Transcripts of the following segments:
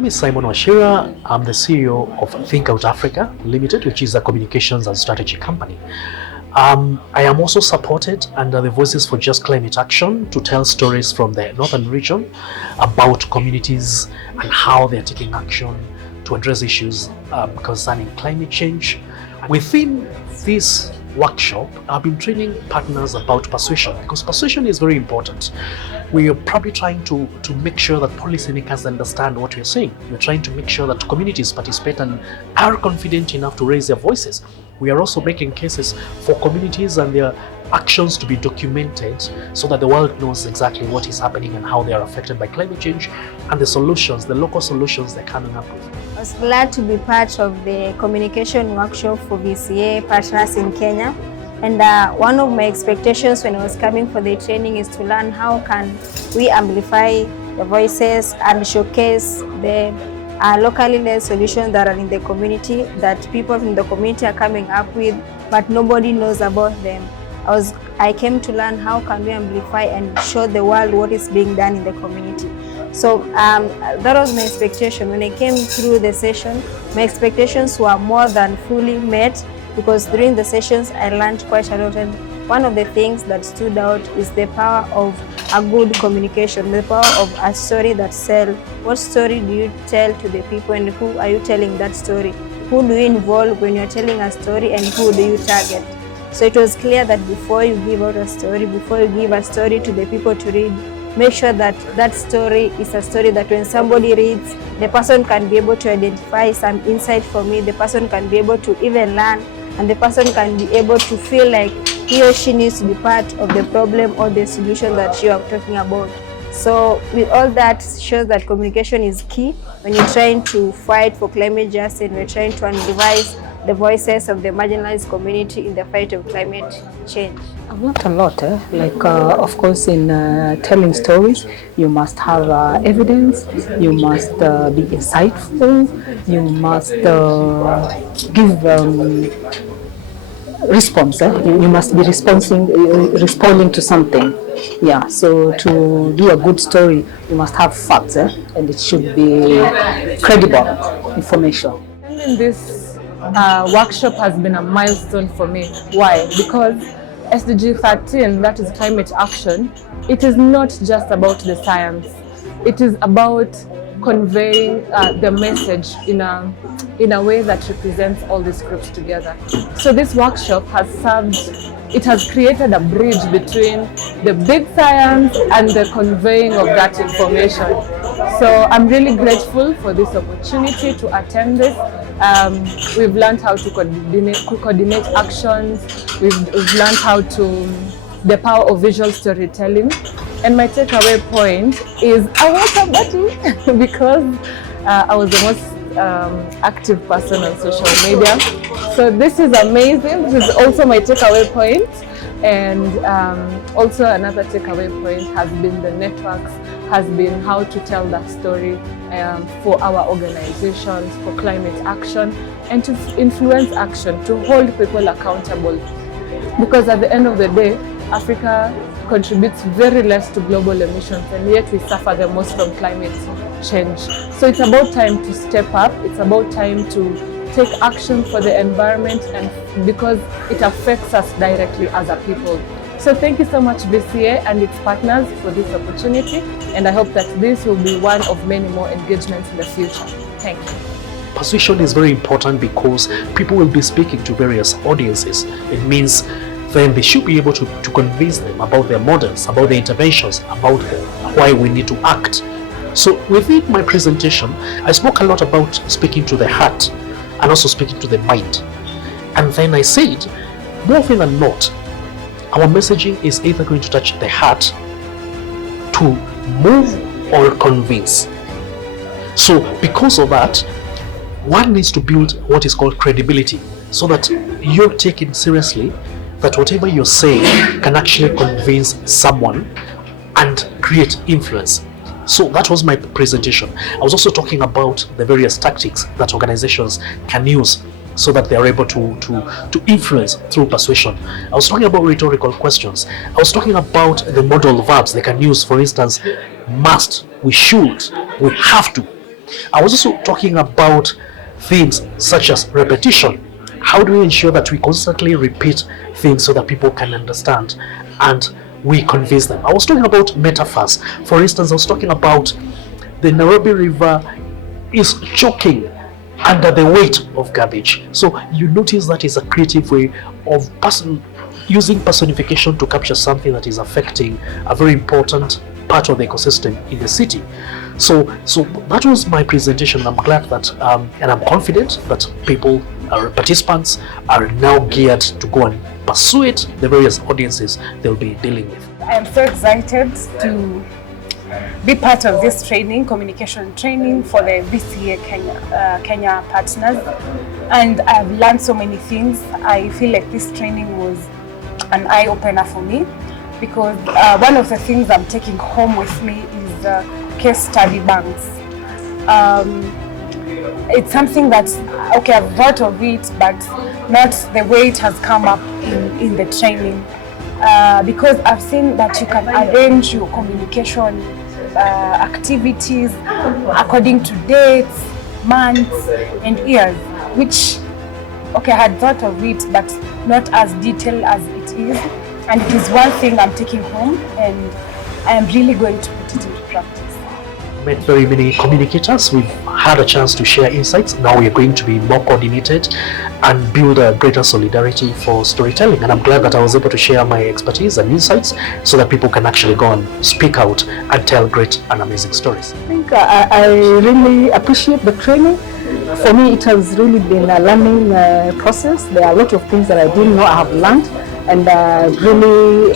name is Simon Washira. I'm the CEO of Think Out Africa Limited, which is a communications and strategy company. I am also supported under the Voices for Just Climate Action to tell stories from the northern region about communities and how they're taking action to address issues concerning climate change. Within this workshop, I've been training partners about persuasion, because persuasion is very important. We are probably trying to make sure that policymakers understand what we're saying. We're trying to make sure that communities participate and are confident enough to raise their voices. We are also making cases for communities and their actions to be documented so that the world knows exactly what is happening and how they are affected by climate change and the solutions, the local solutions they're coming up with. I was glad to be part of the communication workshop for VCA partners in Kenya. And one of my expectations when I was coming for the training is to learn how can we amplify the voices and showcase the locally led solutions that are in the community, that people in the community are coming up with, but nobody knows about them. I came to learn how can we amplify and show the world what is being done in the community. So that was my expectation. When I came through the session, my expectations were more than fully met, because during the sessions I learned quite a lot. And one of the things that stood out is the power of a good communication, the power of a story that sells. What story do you tell to the people, and who are you telling that story? Who do you involve when you're telling a story, and who do you target? So it was clear that before you give out a story, before you give a story to the people to read, make sure that that story is a story that when somebody reads, the person can be able to identify some insight from it, the person can be able to even learn, and the person can be able to feel like he or she needs to be part of the problem or the solution that you are talking about. So with all that, shows that communication is key when you're trying to fight for climate justice and we're trying to advise the voices of the marginalized community in the fight of climate change. I've learned a lot, of course, in telling stories, you must have evidence, you must be insightful, you must give response. You must be responding to something. Yeah, so to do a good story, you must have facts, and it should be credible information. Attending this workshop has been a milestone for me. Why? Because SDG 13, that is climate action, it is not just about the science. It is about conveying the message in a way that represents all these groups together. So this workshop has created a bridge between the big science and the conveying of that information. So I'm really grateful for this opportunity to attend this. We've learned how to coordinate actions. We've learned how the power of visual storytelling. And my takeaway point is I want somebody because I was the most active person on social media. So this is amazing. This is also my takeaway point. And also another takeaway point has been the networks, has been how to tell that story for our organizations, for climate action, and to influence action, to hold people accountable. Because at the end of the day, Africa contributes very less to global emissions, and yet we suffer the most from climate change. So it's about time to step up. It's about time to take action for the environment, and because it affects us directly as a people. So thank you so much, VCA and its partners, for this opportunity, and I hope that this will be one of many more engagements in the future. Thank you. Persuasion is very important because people will be speaking to various audiences. It means then they should be able to convince them about their models, about the interventions, about why we need to act. So within my presentation, I spoke a lot about speaking to the heart and also speaking to the mind. And then I said, more often than not, our messaging is either going to touch the heart to move or convince. So because of that, one needs to build what is called credibility, so that you're taken seriously, that whatever you're saying can actually convince someone and create influence. So that was my presentation. I was also talking about the various tactics that organizations can use so that they are able to influence through persuasion. I was talking about rhetorical questions. I was talking about the modal verbs they can use. For instance, must, we should, we have to. I was also talking about things such as repetition. How do we ensure that we constantly repeat things so that people can understand and we convince them? I was talking about metaphors. For instance, I was talking about the Nairobi River is choking under the weight of garbage. So you notice that is a creative way of using personification to capture something that is affecting a very important part of the ecosystem in the city. So that was my presentation. I'm glad that and I'm confident that people, our participants, are now geared to go and pursue it, the various audiences they'll be dealing with. I am so excited to be part of this training, communication training for the VCA Kenya partners, and I've learned so many things. I feel like this training was an eye-opener for me, because one of the things I'm taking home with me is case study banks. It's something that, okay, I've thought of it, but not the way it has come up in the training. Because I've seen that you can arrange your communication activities according to dates, months, and years, which, okay, I had thought of it, but not as detailed as it is. And it is one thing I'm taking home, and I am really going to put it into practice. Met very many communicators. We've had a chance to share insights. Now we're going to be more coordinated and build a greater solidarity for storytelling. And I'm glad that I was able to share my expertise and insights so that people can actually go and speak out and tell great and amazing stories. I think I really appreciate the training. For me, it has really been a learning process. There are a lot of things that I didn't know I have learned, and really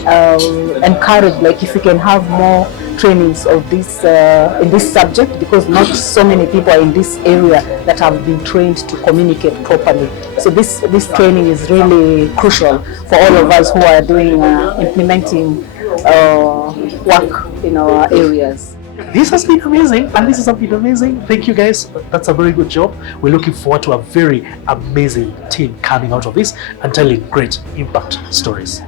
encouraged, like, if we can have more trainings of this in this subject, because not so many people are in this area that have been trained to communicate properly. So this training is really crucial for all of us who are doing implementing work in our areas. This has been amazing, and this has been amazing. Thank you guys. That's a very good job. We're looking forward to a very amazing team coming out of this and telling great impact stories.